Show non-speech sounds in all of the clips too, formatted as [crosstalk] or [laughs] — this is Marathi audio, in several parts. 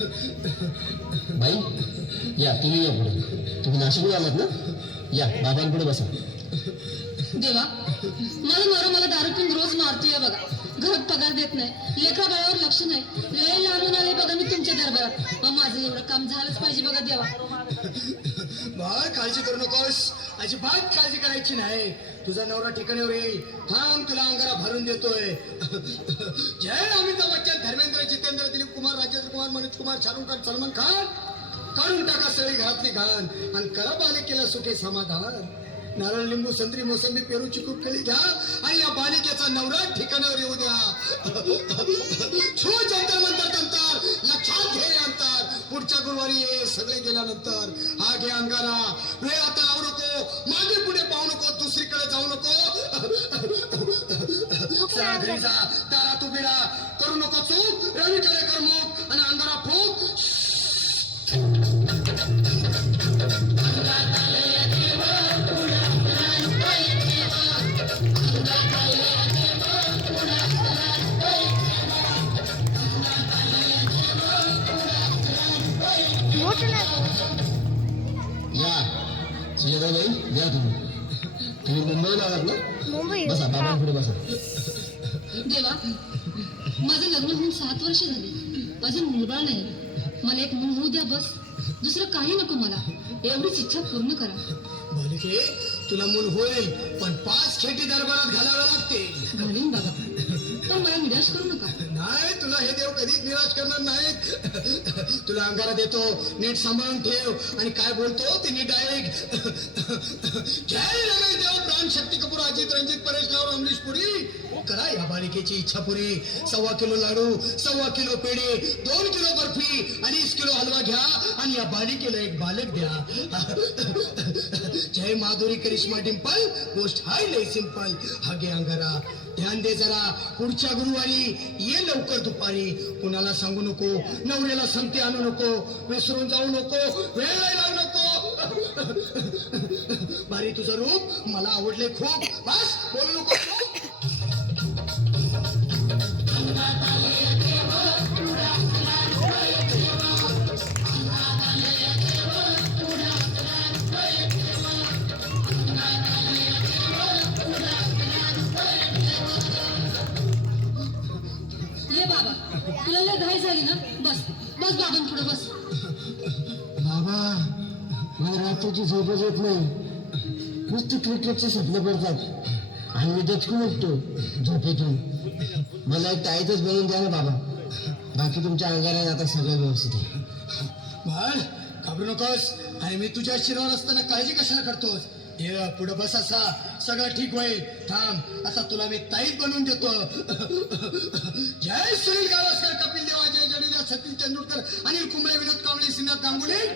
बाई या तुम्ही या पुढे. तुम्ही नाशिकला आलात ना? या बाबांपुढे बसा. देवा मला मारो मला दारू पिऊन रोज मारतोय बघा. घरात पगार देत नाही लेखा बाळावर लक्ष नाही. लय लागून आले बघा मी तुमच्या दरबारात. मग माझं एवढं काम झालंच पाहिजे बघा देवा. बाळा काळजी करू नकोस. अजिबात काळजी करायची नाही. तुझा नवरा ठिकाणीवर येईल. थांब तुला अंगारा भरून देतोय. [laughs] जय अमिताभ बच्चन. धर्मेंद्र जितेंद्र दिलीप कुमार राजेंद्र कुमार मनोज कुमार शाहरुख खान सलमान खान. काढून टाका सगळी घरातली घाण. आणि करा बालिकेला सुखे समाधान. नारळ लिंबू संत्री मोसंबी पेरू चिकू कळी घ्या. आणि या बालिकेचा नवरा ठिकाणावर येऊ द्या. [laughs] छो जंतर मंतर तंतर. लक्षात घे अंतर. पुढच्या गुरुवारी ये सगळे गेल्यानंतर. हा घे अंगारा. वेळ आता घरी जा तारा तू बिडा करू नको चूक रवीकडे कर मुख आणि फूक. या. सुजाताबाई या तुम्ही. तुम्ही मुंबईला आलात ना? मुंबई. बसा बाबांपुढे बसा. देवा माझं लग्न होऊन सात वर्ष झाली. अजून मुलबाळ नाही. मला एक मूल होऊ द्या बस. दुसरं काही नको मला. एवढीच इच्छा पूर्ण करा. बालिके तुला मूल होईल पण पाच खेटी दरबारात घालाव्या लागतील घालीन बाबा. पण मला निराश करू नका. नाही तुला हे देव कधीच निराश करणार नाहीत. तुला अंगारा देतो नीट सांभाळून ठेव. आणि काय बोलतो ते नीट ऐक. जय रमेश देव प्राण शक्ती कपूर अजित रंजित परेश राव अमरीश पुरी. महापालिकेची इच्छा पुरी सव्वा किलो लाडू सव्वा किलो पेढे दोन किलो बर्फी अडीच किलो हलवा घ्या आणि या बालिकेला एक बालक द्या. [laughs] जय माधुरी करिश्मा डिंपल गोष्ट हाय लय सिंपल. हगे अंगारा. ध्यान दे जरा पुढच्या गुरुवारी ये लवकर दुपारी. कुणाला सांगू नको नवऱ्याला संती आणू नको विसरून जाऊ नको वेळ लावू नको. [laughs] भारी तुझं रूप मला आवडले खूप. बस बोलू नको. बाबा. तुला लय घाई झाली ना? बस. बस बाबां पुढे बस. बाबा मला रात्रीची झोपच येत नाही. नुसती क्रिकेटचे स्वप्न पडतात. आणि मी दचकून उठतो झोपेतून. मला एक ताईतच बनवून द्या ना बाबा. बाकी तुमच्या अंगाने आता सगळं व्यवस्थित आहे. बाळ घाबरू नकोस. आणि मी तुझ्या शिरावर असताना काळजी कशाला करतोस? ये पुढे बस असा. सगळं ठीक होईल. थांब. असा तुला मी ताईत बनवून देतो. [laughs] जय सुनील गावस्कर कपिल देवा जय जडेजा सचिन तेंडुलकर अनिल कुंबळे विनोद कांबळे सिन्हा गांगुली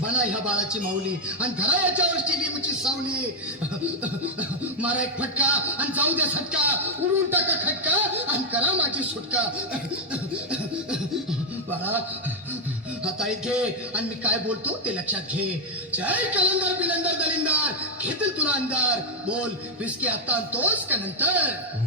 बना ह्या बाळाची माऊली आणि धरा याच्यावर स्टेडियमची सावली. [laughs] मारा एक फटका आणि जाऊ द्या सटका. उडून टाका खटका आणि करा माझी सुटका. [laughs] बाळा हाता घे आणि मी काय बोलतो ते लक्षात घे. जय कलंदर बिलंदर दलिंदा अंधार बोल बिस्की आता आणतोस का नंतर?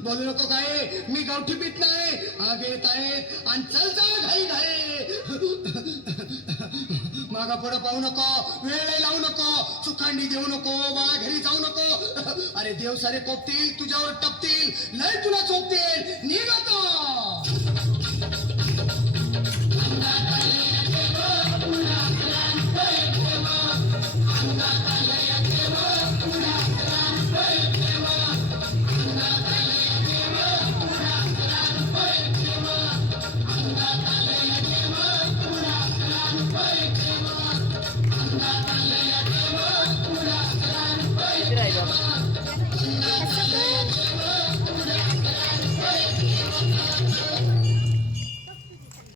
[laughs] बोलू नको काय मी गावठी पीत नाही. आग येत आहेत आणि चल जा घाई घाई. [laughs] मागा पुढे पाहू नको वेळ लावू नको चुकांडी देऊ नको बाळा घरी जाऊ नको. [laughs] अरे देव सारे कोपतील तुझ्यावर टपतील लय तुला चोपतील निघ आता